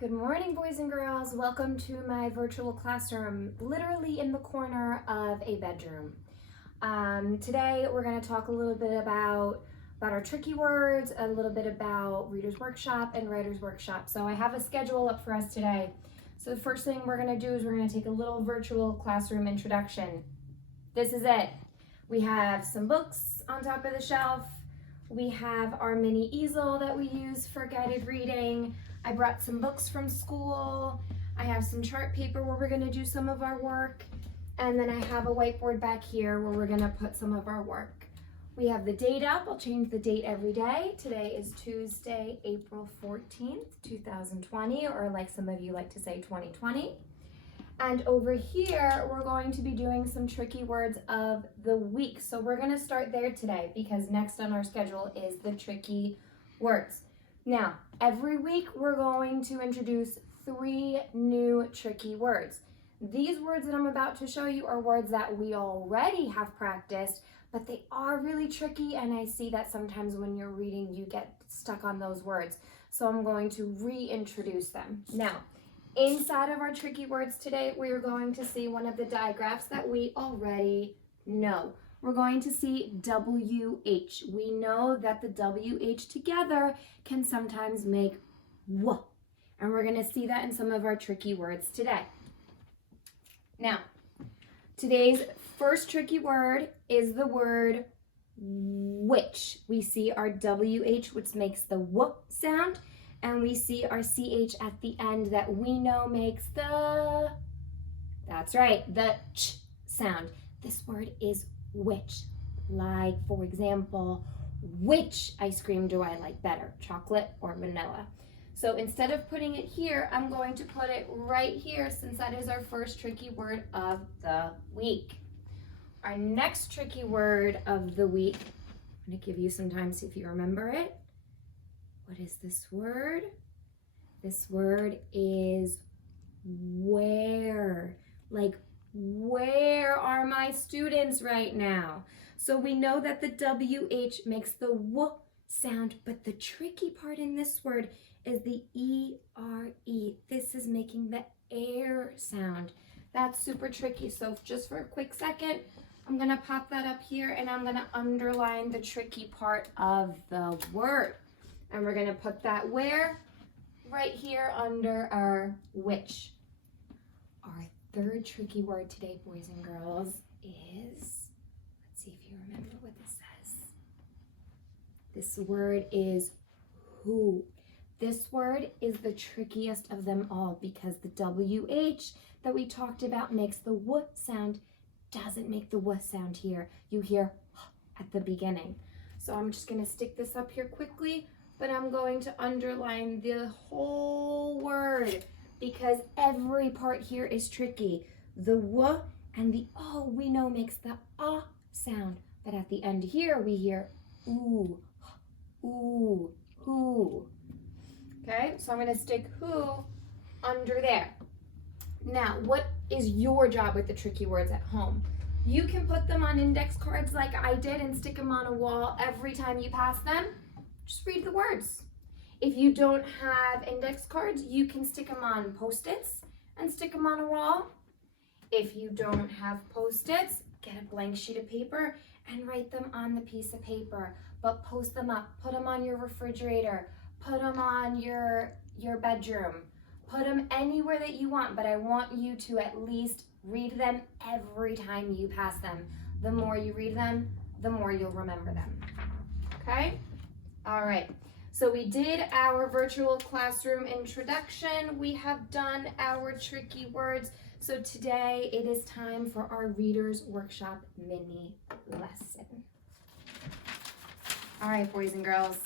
Good morning, boys and girls. Welcome to my virtual classroom, literally in the corner of a bedroom. Today, we're going to talk a little bit about our tricky words, a little bit about Reader's Workshop and Writer's Workshop. So I have a schedule up for us today. So the first thing we're going to do is we're going to take a little virtual classroom introduction. This is it. We have some books on top of the shelf. We have our mini easel that we use for guided reading. I brought some books from school. I have some chart paper where we're gonna do some of our work. And then I have a whiteboard back here where we're gonna put some of our work. We have the date up. I'll change the date every day. Today is Tuesday, April 14th, 2020, or like some of you like to say 2020. And over here, we're going to be doing some tricky words of the week. So we're gonna start there today because next on our schedule is the tricky words. Now, every week we're going to introduce 3 new tricky words. These words that I'm about to show you are words that we already have practiced, but they are really tricky, and I see that sometimes when you're reading you get stuck on those words. So I'm going to reintroduce them. Now, inside of our tricky words today, we're going to see one of the digraphs that we already know. We're going to see WH. We know that the WH together can sometimes make W. And we're going to see that in some of our tricky words today. Now, today's first tricky word is the word which. We see our WH, which makes the W sound, and we see our CH at the end that we know makes the, that's right, the ch sound. This word is which. Like, for example, which ice cream do I like better, chocolate or vanilla? So instead of putting it here, I'm going to put it right here since that is our first tricky word of the week. Our next tricky word of the week, I'm going to give you some time to see if you remember it. What is this word? This word is where. Like, where are my students right now? So we know that the WH makes the W sound, but the tricky part in this word is the ERE. This is making the air sound. That's super tricky. So just for a quick second, I'm gonna pop that up here and I'm gonna underline the tricky part of the word. And we're gonna put that where? Right here under our which. Our third tricky word today, boys and girls, is, let's see if you remember what this says. This word is who. This word is the trickiest of them all because the WH that we talked about makes the W sound, doesn't make the W sound here. You hear at the beginning. So I'm just gonna stick this up here quickly, but I'm going to underline the whole word because every part here is tricky. The W and the O we know makes the sound, but at the end here we hear ooh, ooh, who. Okay, so I'm gonna stick who under there. Now, what is your job with the tricky words at home? You can put them on index cards like I did and stick them on a wall every time you pass them. Just read the words. If you don't have index cards, you can stick them on Post-its and stick them on a wall. If you don't have Post-its, get a blank sheet of paper and write them on the piece of paper, but post them up. Put them on your refrigerator, put them on your bedroom, put them anywhere that you want, but I want you to at least read them every time you pass them. The more you read them, the more you'll remember them. Okay? All right. So we did our virtual classroom introduction. We have done our tricky words. So today it is time for our Reader's Workshop mini lesson. All right, boys and girls.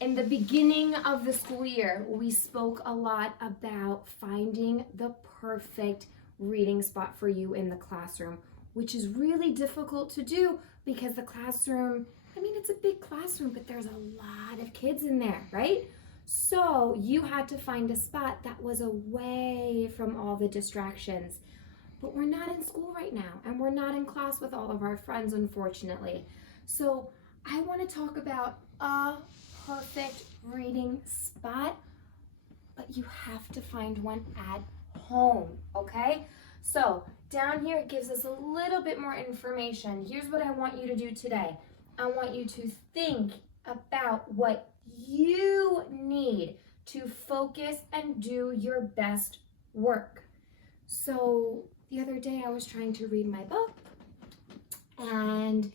In the beginning of the school year, we spoke a lot about finding the perfect reading spot for you in the classroom, which is really difficult to do because the classroom, I mean, it's a big classroom, but there's a lot of kids in there, right? So you had to find a spot that was away from all the distractions. But we're not in school right now, and we're not in class with all of our friends, unfortunately. So I want to talk about a perfect reading spot, but you have to find one at home, okay? So down here, it gives us a little bit more information. Here's what I want you to do today. I want you to think about what you need to focus and do your best work. So the other day I was trying to read my book and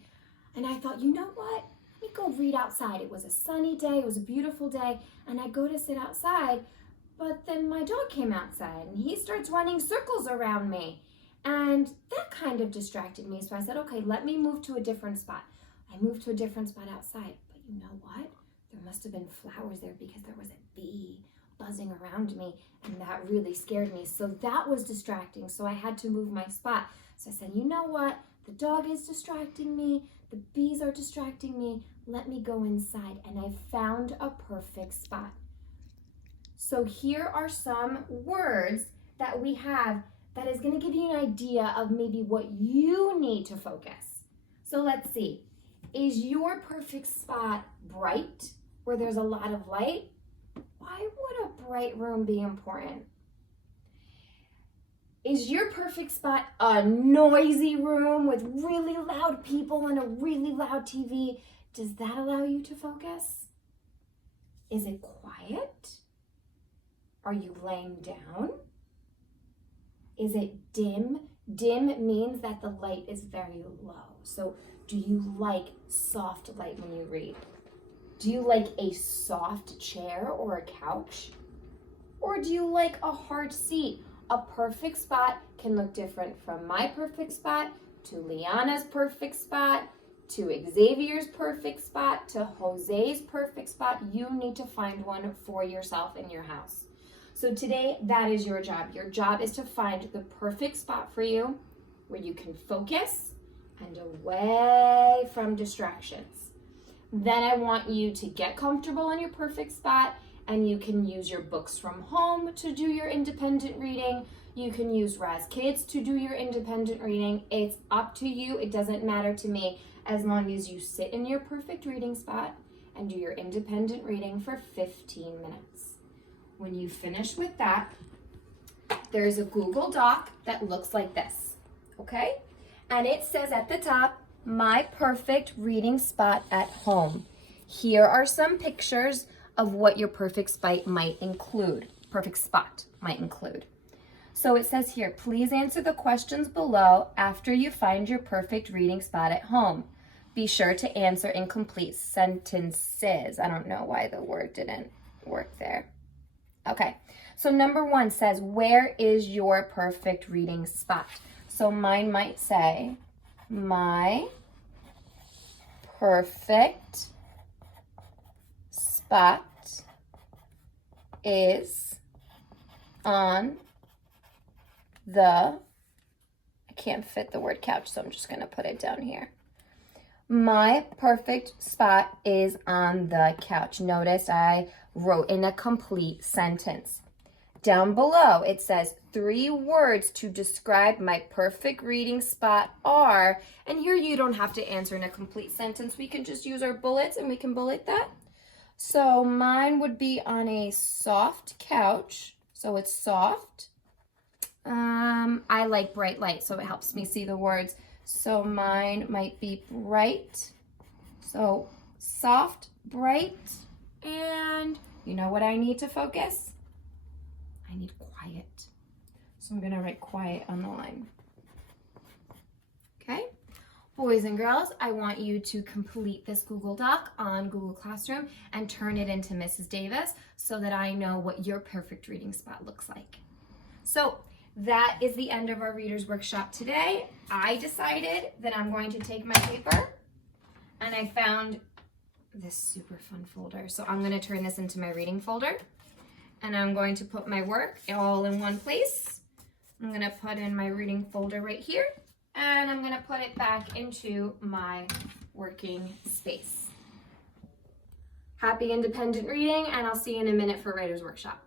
I thought, you know what? Let me go read outside. It was a sunny day, it was a beautiful day, and I go to sit outside, but then my dog came outside and he starts running circles around me. And that kind of distracted me. So I said, okay, let me move to a different spot. I moved to a different spot outside, but you know what? There must have been flowers there because there was a bee buzzing around me, and that really scared me. So that was distracting. So I had to move my spot. So I said, you know what? The dog is distracting me. The bees are distracting me. Let me go inside. And I found a perfect spot. So here are some words that we have that is going to give you an idea of maybe what you need to focus. So let's see. Is your perfect spot bright, where there's a lot of light? Why would a bright room be important? Is your perfect spot a noisy room with really loud people and a really loud TV? Does that allow you to focus? Is it quiet? Are you laying down? Is it dim? Dim means that the light is very low. So do you like soft light when you read? Do you like a soft chair or a couch? Or do you like a hard seat? A perfect spot can look different from my perfect spot to Liana's perfect spot to Xavier's perfect spot to Jose's perfect spot. You need to find one for yourself in your house. So today, that is your job. Your job is to find the perfect spot for you where you can focus and away from distractions. Then I want you to get comfortable in your perfect spot, and you can use your books from home to do your independent reading. You can use Raz Kids to do your independent reading. It's up to you. It doesn't matter to me as long as you sit in your perfect reading spot and do your independent reading for 15 minutes. When you finish with that, there's a Google Doc that looks like this, okay? And it says at the top, my perfect reading spot at home. Here are some pictures of what your perfect spot might include. So it says here, please answer the questions below after you find your perfect reading spot at home. Be sure to answer in complete sentences. I don't know why the word didn't work there. Okay, so number 1 says, where is your perfect reading spot? So mine might say, my perfect spot is on the, I can't fit the word couch, so I'm just going to put it down here. My perfect spot is on the couch. Notice I wrote in a complete sentence. Down below, it says 3 words to describe my perfect reading spot are, and here you don't have to answer in a complete sentence. We can just use our bullets and we can bullet that. So mine would be on a soft couch. So it's soft. I like bright light, so it helps me see the words. So mine might be bright. So soft, bright, and you know what I need to focus? I need quiet. So I'm gonna write quiet on the line. Okay? Boys and girls, I want you to complete this Google Doc on Google Classroom and turn it into Mrs. Davis so that I know what your perfect reading spot looks like. So that is the end of our Reader's Workshop today. I decided that I'm going to take my paper, and I found this super fun folder. So I'm going to turn this into my reading folder, and I'm going to put my work all in one place. I'm going to put in my reading folder right here, and I'm going to put it back into my working space. Happy independent reading, and I'll see you in a minute for Writer's Workshop.